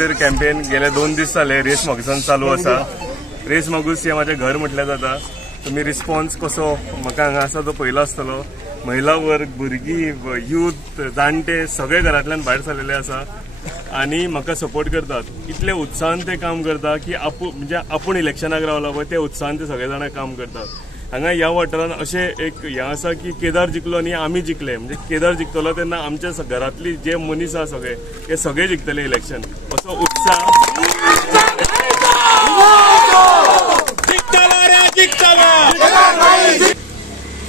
खातीर कॅम्पेन गेले 2 दीस जाले रेस म्हाका चालू आसा। रेस मागूस हे माझे घर म्हटलें जाता। तुमी रिस्पॉन्स कसो म्हाका हांगा आसा तो पयलो आसतलो। महिला वर्ग, भुरगीं, यूथ, जाणटे सगळे घरांतल्यान भायर सरलेले आसा आणि म्हाका सपोर्ट करतात। इतले उत्साहान ते काम करता की आपूण इलेक्शनाक रावला पळय ते उत्साहान ते सगळे जाणां काम करतात। हांगा ह्या वाठारान अशें एक हें आसा की केदार जिखलो आनी आमी जिखले, म्हणजे केदार जिखतलो तेन्ना आमच्या घरातली जे मनीस आसा सगळे हे सगळे जिखतले इलेक्शन, असो उत्साह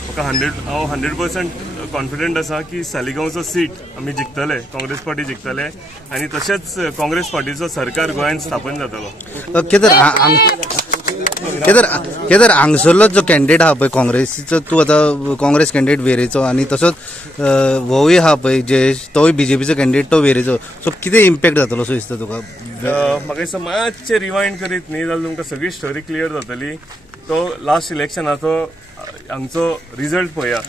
म्हाका 100% कॉन्फिडंट आसा की सालिगांवचो सीट आमी जिखतले, काँग्रेस पार्टी जिखतले आणि तशेंच काँग्रेस पार्टीचो सरकार गोंयांत स्थापन जातलो। केदार हांगसरलो जो कॅन्डिडेट आहा पळय काँग्रेसीचो, तूं आतां काँग्रेस कॅन्डिडेट वेरेचो आणि तसोच वोवूय आहा पळय जयेश, तोय बीजेपीचो कॅन्डिडेट तो वेरेचो, सो कितें इम्पॅक्ट जातलो सो दिसता तुका? म्हाका दिसता मातशें रिवायंड करीत न्ही जाल्यार तुमकां सगळी स्टोरी क्लियर जातली। तो लास्ट इलेक्शनाचो हांगचो रिजल्ट पळया,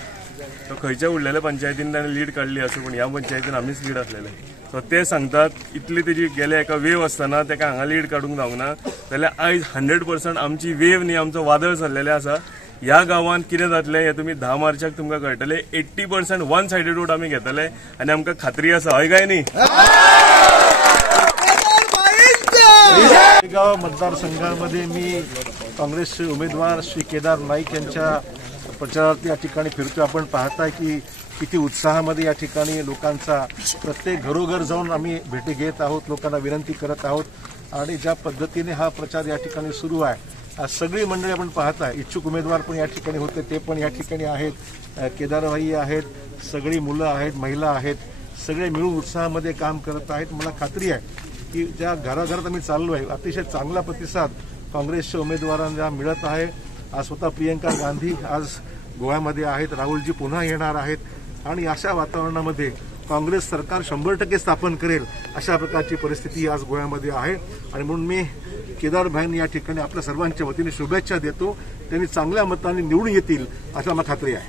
तो खंयच्या उरलेल्या पंचायतीन ताणें लीड काडली आसूं पूण ह्या पंचायतीन आमीच लीड आसलेले। सो ते सांगतात इतली तेजी गेले एका वेव आसतना तेका हांगा लीड काडूंक जावना, जाल्यार आयज 100% आमची वेव न्ही आमचो वादळ चल्लेले आसा। ह्या गांवांत कितें जातलें हें तुमी 10 मार्चाक तुमकां कळटलें। 80% वन सायडेड वोट आमी घेतले आनी आमकां खात्री आसा, हय काय न्ही? गाव मतदारसंघामध्ये मी काँग्रेसचे उमेदवार श्री केदार नाईक यांच्या प्रचारार्थ या ठिकाणी फिरतो। आपण पाहताय की किती उत्साहामध्ये या ठिकाणी लोकांचा, प्रत्येक घरोघर जाऊन आम्ही भेटी घेत आहोत, लोकांना विनंती करत आहोत आणि ज्या पद्धतीने हा प्रचार या ठिकाणी सुरू आहे, सगळी मंडळी आपण पाहताय, इच्छुक उमेदवार पण या ठिकाणी होते ते पण या ठिकाणी आहेत, केदारभाई आहेत, सगळी मुलं आहेत, महिला आहेत, सगळे मिळून उत्साहामध्ये काम करत आहेत। मला खात्री आहे की ज्या घराघरात आम्ही चाललो आहे अतिशय चांगला प्रतिसाद काँग्रेसच्या उमेदवारांना मिळत आहे। आज स्वतः प्रियंका गांधी आज गोव्यामध्ये आहेत, राहुलजी पुन्हा येणार आहेत आणि अशा वातावरणामध्ये काँग्रेस सरकार 100% स्थापन करेल अशा प्रकारची परिस्थिती आज गोव्यामध्ये आहे आणि म्हणून मी केदार भाईंनी या ठिकाणी आपल्या सर्वांच्या वतीने शुभेच्छा देतो। त्यांनी चांगल्या मतांनी निवडून येतील अशा मला खात्री आहे।